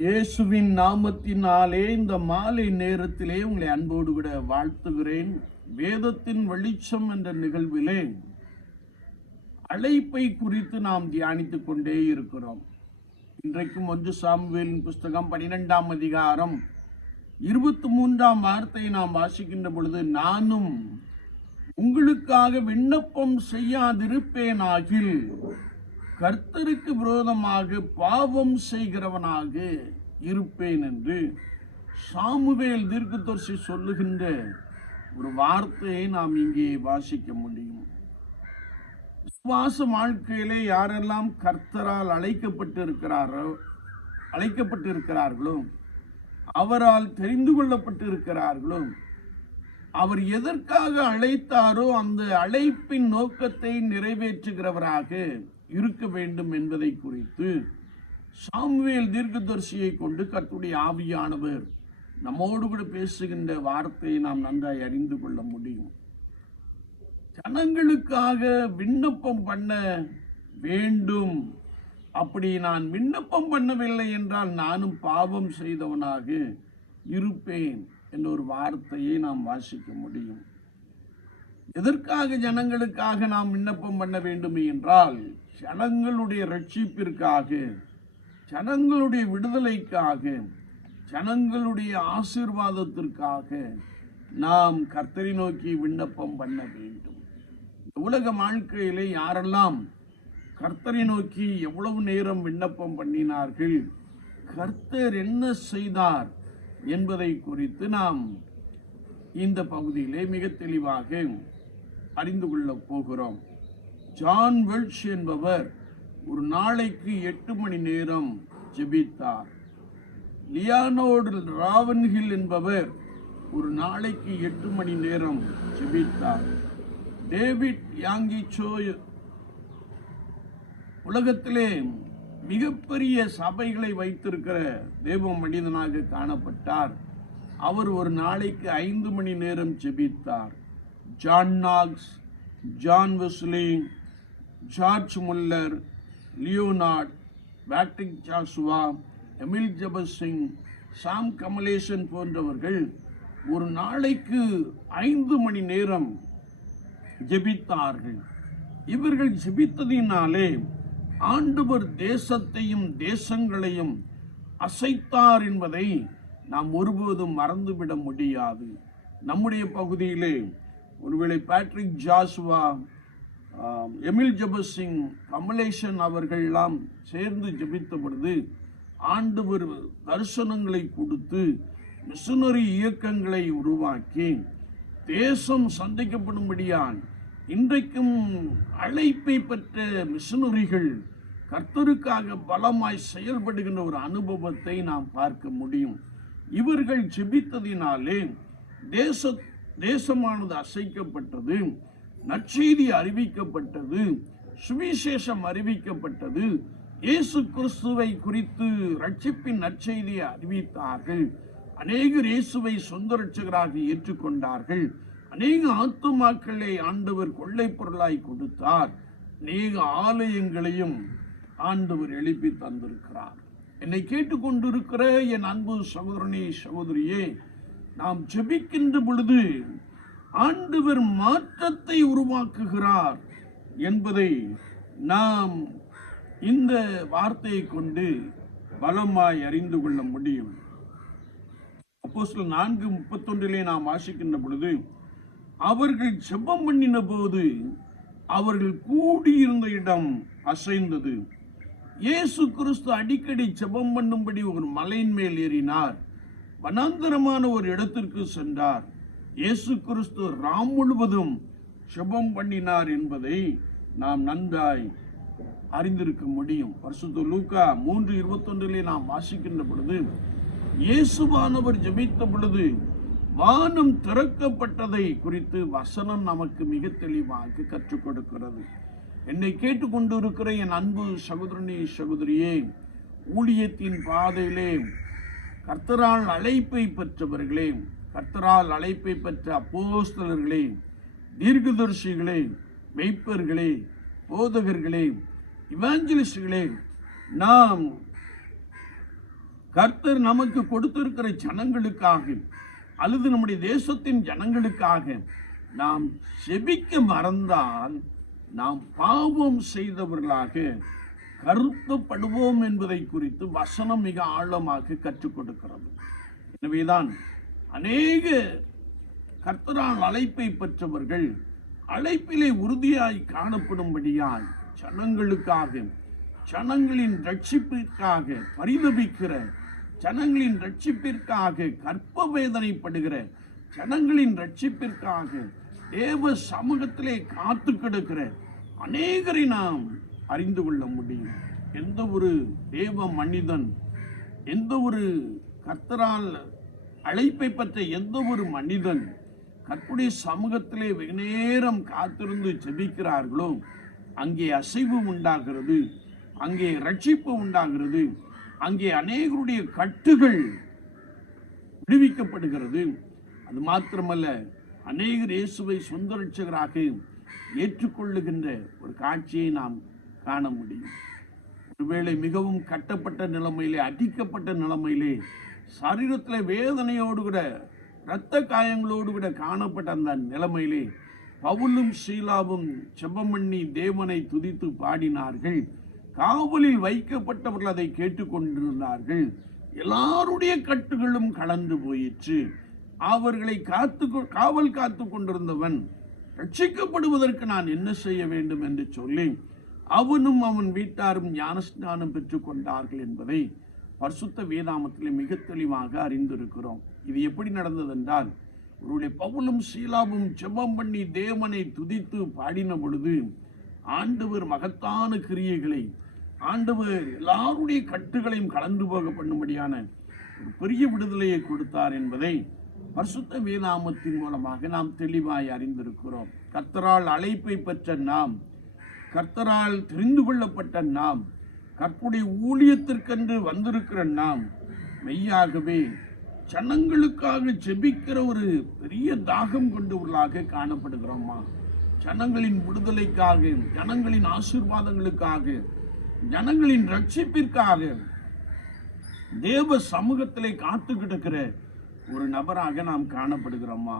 இயேசுவின் நாமத்தினாலே இந்த மாலை நேரத்திலே உங்களை அன்போடு விட வாழ்த்துகிறேன். வேதத்தின் வெளிச்சம் என்ற நிகழ்விலே அழைப்பை குறித்து நாம் தியானித்துக் கொண்டே இருக்கிறோம். இன்றைக்கும் ஒன்று சாமுவேலின் புஸ்தகம் பனிரெண்டாம் அதிகாரம். இருபத்தி மூன்றாம் வார்த்தையை நாம் வாசிக்கின்ற பொழுது நானும் உங்களுக்காக விண்ணப்பம் செய்யாதிருப்பேனாகில் கர்த்தருக்கு விரோதமாக பாவம் செய்கிறவனாக இருப்பேன் என்று சாமுவேல் தீர்க்கதர்சி சொல்லுகின்ற ஒரு வார்த்தையை நாம் இங்கே வாசிக்க முடியும். விசுவாச வாழ்க்கையிலே யாரெல்லாம் கர்த்தரால் அழைக்கப்பட்டு இருக்கிறாரோ அழைக்கப்பட்டு இருக்கிறார்களோ அவரால் தெரிந்து கொள்ளப்பட்டிருக்கிறார்களோ அவர் எதற்காக அழைத்தாரோ அந்த அழைப்பின் நோக்கத்தை நிறைவேற்றுகிறவராக இருக்க வேண்டும் என்பதை குறித்து சாமுவேல் தீர்க்கதரிசியை கொண்டு கர்த்துடைய ஆவியானவர் நம்மோடு கூட பேசுகின்ற வார்த்தையை நாம் நன்றாய் அறிந்து கொள்ள முடியும். ஜனங்களுக்காக விண்ணப்பம் பண்ண வேண்டும். அப்படி நான் விண்ணப்பம் பண்ணவில்லை என்றால் நானும் பாவம் செய்தவனாக இருப்பேன் என்ற ஒரு வார்த்தையை நாம் வாசிக்க முடியும். எதற்காக ஜனங்களுக்காக நாம் விண்ணப்பம் பண்ண வேண்டும் என்றால் ஜனங்களுடைய ரட்சிப்பிற்காக ஜனங்களுடைய விடுதலைக்காக ஜனங்களுடைய ஆசீர்வாதத்திற்காக நாம் கர்த்தரை நோக்கி விண்ணப்பம் பண்ண வேண்டும். உலக வாழ்க்கையிலே யாரெல்லாம் கர்த்தரை நோக்கி எவ்வளவு நேரம் விண்ணப்பம் பண்ணினார்கள் கர்த்தர் என்ன செய்தார் என்பதை குறித்து நாம் இந்த பகுதியிலே மிக தெளிவாக அறிந்து கொள்ளப் போகிறோம். ஜான் வெல்ஷ் என்பவர் ஒரு நாளைக்கு எட்டு மணி நேரம் ஜெபித்தார். லியானோடு ராவன்ஹில் என்பவர் ஒரு நாளைக்கு எட்டு மணி நேரம் ஜெபித்தார். டேவிட் யாங்கிச்சோ உலகத்திலே மிகப்பெரிய சபைகளை வைத்திருக்கிற தேவ மனிதனாக காணப்பட்டார். அவர் ஒரு நாளைக்கு ஐந்து மணி நேரம் ஜெபித்தார். John Knox John Wesley George Muller Leonard Patrick Joshua Emil Jabar Singh Sam Kamalesan போன்றவர்கள் ஒரு நாளைக்கு ஐந்து மணி நேரம் ஜெபித்தார்கள். இவர்கள் ஜெபித்ததினாலே ஆண்டவர் தேசத்தையும் தேசங்களையும் அசைத்தார் என்பதை நாம் ஒருபோதும் மறந்துவிட முடியாது. நம்முடைய பகுதியிலே ஒருவேளை Patrick Joshua Emil Jabasingh Singh அவர்கள்லாம் சேர்ந்து ஜபித்த பொழுது ஆண்டவர் தரிசனங்களை கொடுத்து மிஷனரி இயக்கங்களை உருவாக்கி தேசம் சந்திக்கப்படும்படியான் இன்றைக்கும் அழைப்பை பெற்ற மிஷனரிகள் கர்த்தருக்காக பலமாய் செயல்படுகின்ற ஒரு அனுபவத்தை நாம் பார்க்க முடியும். இவர்கள் ஜெபித்ததினாலே தேச தேசமானது அசைக்கப்பட்டது. நற்செய்தி அறிவிக்கப்பட்டது சுவிசேஷம் அறிவிக்கப்பட்டது. இயேசு கிறிஸ்துவை குறித்து ரட்சிப்பின் நற்செய்தியை அறிவித்தார்கள். அநேகர் இயேசுவை சொந்த ரட்சகராக ஏற்றுக்கொண்டார்கள். அநேக ஆத்துமாக்களை ஆண்டவர் கொள்ளைப் பொருளாய் கொடுத்தார். அநேக ஆலயங்களையும் ஆண்டவர் எழுப்பி தந்திருக்கிறார். என்னை கேட்டுக்கொண்டிருக்கிற என் அன்பு சகோதரனே சகோதரியே நாம் ஜெபிக்கின்ற பொழுது ஆண்டவர் மாற்றத்தை உருவாக்குகிறார் என்பதை நாம் இந்த வார்த்தையை கொண்டு பலமாய் அறிந்து கொள்ள முடியும். அப்போஸ்தலர் நான்கு முப்பத்தொன்றிலே நாம் வாசிக்கின்ற பொழுது அவர்கள் செப்பம் பண்ணின போது அவர்கள் கூடியிருந்த இடம் அசைந்தது. இயேசு கிறிஸ்து அடிக்கடி செபம் பண்ணும்படி ஒரு மலையின் மேல் ஏறினார். வனாந்தரமான ஒரு இடத்திற்கு சென்றார். இயேசு கிறிஸ்து ராம் முழுவதும் சுபம் பண்ணினார் என்பதை நாம் நன்றாய் அறிந்திருக்க முடியும். பரிசுத்த லூக்கா மூன்று இருபத்தொன்றிலே நாம் வாசிக்கின்ற பொழுது இயேசுவானவர் ஜெபித்த பொழுது வானம் திறக்கப்பட்டதை குறித்து வசனம் நமக்கு மிக தெளிவாக கற்றுக் கொடுக்கிறது. என்னை கேட்டுக்கொண்டிருக்கிற என் அன்பு சகோதரனே சகோதரியே ஊழியத்தின் பாதையிலே கர்த்தரால் அழைப்பை பெற்றவர்களே கர்த்தரால் அழைப்பை பெற்ற அப்போஸ்தலர்களே தீர்க்கதர்சிகளே மெய்ப்பர்களே போதகர்களே இவாஞ்சலிஸ்டுகளே நாம் கர்த்தர் நமக்கு கொடுத்திருக்கிற ஜனங்களுக்காக அல்லது நம்முடைய தேசத்தின் ஜனங்களுக்காக நாம் செபிக்க மறந்தால் நாம் பாவம் செய்தவர்களாக கருத்தப்படுவோம் என்பதை குறித்து வசனம் மிக ஆழமாக கற்றுக் கொடுக்கிறது. எனவேதான் அநேக கர்த்தரால் அழைப்பை பெற்றவர்கள் அழைப்பிலே உறுதியாய் காணப்படும்படியாய் ஜனங்களுக்காக ஜனங்களின் ரட்சிப்பிற்காக பரிதபிக்கிற ஜனங்களின் ரட்சிப்பிற்காக கற்ப வேதனைப்படுகிற ஜனங்களின் ரட்சிப்பிற்காக தேவ சமூகத்திலே காத்து கிடக்கிற அநேகரை நாம் அறிந்து கொள்ள முடியும். எந்த ஒரு தேவ மனிதன் எந்த ஒரு கர்த்தரால் அழைப்பை பெற்ற எந்த ஒரு மனிதன் கற்புடைய சமூகத்திலே வெகு நேரம் காத்திருந்து ஜெபிக்கிறார்களோ அங்கே அசைவு உண்டாகிறது அங்கே ரட்சிப்பு உண்டாகிறது அங்கே அநேகருடைய கட்டுகள் விடுவிக்கப்படுகிறது. அது மாத்திரமல்ல அநேகர் இயேசுவை சொந்த ரட்சகராக ஏற்றுக்கொள்ளுகின்ற ஒரு காட்சியை நாம் காண முடியும். ஒருவேளை மிகவும் கட்டப்பட்ட நிலைமையிலே அடிக்கப்பட்ட நிலைமையிலே சரீரத்தில் வேதனையோடு கூட இரத்த காயங்களோடு கூட காணப்பட்ட அந்த நிலைமையிலே பவுலும் ஷீலாவும் செம்பமண்ணி தேவனை துதித்து பாடினார்கள். காவலில் வைக்கப்பட்டவர்கள் அதை கேட்டுக்கொண்டிருந்தார்கள் எல்லாருடைய கட்டுகளும் கலந்து போயிற்று. அவர்களை காத்து காவல் காத்து கொண்டிருந்தவன் ரட்சிக்கப்படுவதற்கு நான் என்ன செய்ய வேண்டும் என்று சொல்லி அவனும் அவன் வீட்டாரும் ஞானஸ்நானம் பெற்றுக்கொண்டார்கள் என்பதை பரிசுத்த வேதாமத்திலே மிக தெளிவாக அறிந்திருக்கிறோம். இது எப்படி நடந்தது என்றால் அவருடைய பவுலும் சீலாவும் ஜெபம் பண்ணி தேவனை துதித்து பாடின பொழுது ஆண்டவர் மகத்தான கிரியைகளை ஆண்டவர் எல்லாருடைய கட்டுகளையும் கலந்து போக பண்ணும்படியான ஒரு பெரிய விடுதலையை கொடுத்தார் என்பதை பரிசுத்த வேதாமத்தின் மூலமாக நாம் தெளிவாய் அறிந்திருக்கிறோம். கர்த்தரால் அழைப்பை பெற்ற நாம் கர்த்தரால் தெரிந்து கொள்ளப்பட்ட நாம் கற்புடைய ஊழியத்திற்கென்று வந்திருக்கிற நாம் மெய்யாகவே ஜனங்களுக்காக ஜெபிக்கிற ஒரு பெரிய தாகம் கொண்டவர்களாக காணப்படுகிறோமா? ஜனங்களின் விடுதலைக்காக ஜனங்களின் ஆசீர்வாதங்களுக்காக ஜனங்களின் ரட்சிப்பிற்காக தேவ சமூகத்திலே காத்து கிடக்கிற ஒரு நபராக நாம் காணப்படுகிறோமா?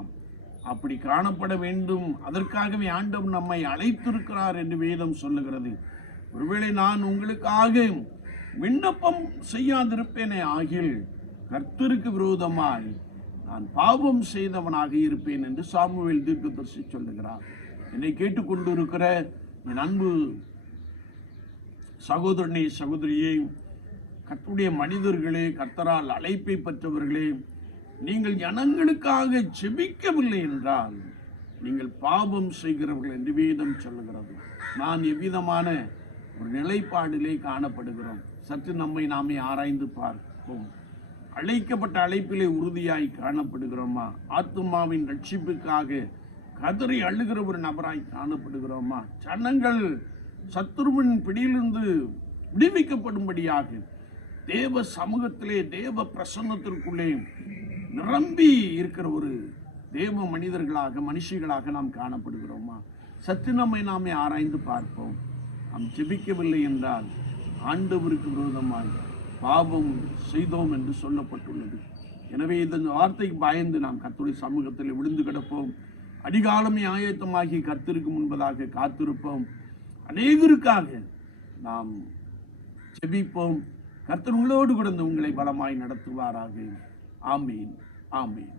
அப்படி காணப்பட வேண்டும். அதற்காகவே ஆண்டவர் நம்மை அழைத்திருக்கிறார் என்று வேதம் சொல்லுகிறது. ஒருவேளை நான் உங்களுக்காக விண்ணப்பம் செய்யாதிருப்பேனே ஆகில் கர்த்தருக்கு விரோதமாய் நான் பாவம் செய்தவனாக இருப்பேன் என்று சாமுவேல் தீர்க்கதரிசி சொல்லுகிறார். என்னை கேட்டுக்கொண்டு இருக்கிற என் அன்பு சகோதரனை சகோதரியே கர்த்துடைய மனிதர்களே கர்த்தரால் அழைப்பை பெற்றவர்களே நீங்கள் ஜனங்களுக்காக செபிக்கவில்லை என்றால் நீங்கள் பாவம் செய்கிறவர்கள் என்று வேதம் சொல்லுகிறது. நான் எவ்விதமான ஒரு நிலைப்பாடிலே காணப்படுகிறோம். சற்று நம்மை நாமே ஆராய்ந்து பார்ப்போம். அழைக்கப்பட்ட அழைப்பிலே உறுதியாய் காணப்படுகிறோமா? ஆத்துமாவின் ரட்சிப்புக்காக கதறி அழுகிற ஒரு நபராய் காணப்படுகிறோமா? ஜனங்கள் சத்துருவின் பிடியிலிருந்து விடுவிக்கப்படும்படியாக தேவ சமூகத்திலே தேவ பிரசன்னத்திற்குள்ளே நிரம்பி இருக்கிற ஒரு தேவ மனிதர்களாக மனுஷிகளாக நாம் காணப்படுகிறோமா? சற்று நம்மை நாமே ஆராய்ந்து பார்ப்போம். நாம் ஜெபிக்கவில்லை என்றால் ஆண்டவருக்கு விரோதமாய் பாவம் செய்தோம் என்று சொல்லப்பட்டுள்ளது. எனவே இந்த வார்த்தைக்கு பயந்து நாம் கத்துடைய சமூகத்தில் விழுந்து கிடப்போம். அடிகாலமே ஆயத்தமாகி கத்திருக்கும் முன்பதாக காத்திருப்போம். அநேகருக்காக நாம் ஜெபிப்போம். கர்த்தர் உங்களோடு கூட உங்களை பலமாய் நடத்துவாராக. ஆமீன். ஆமீன்.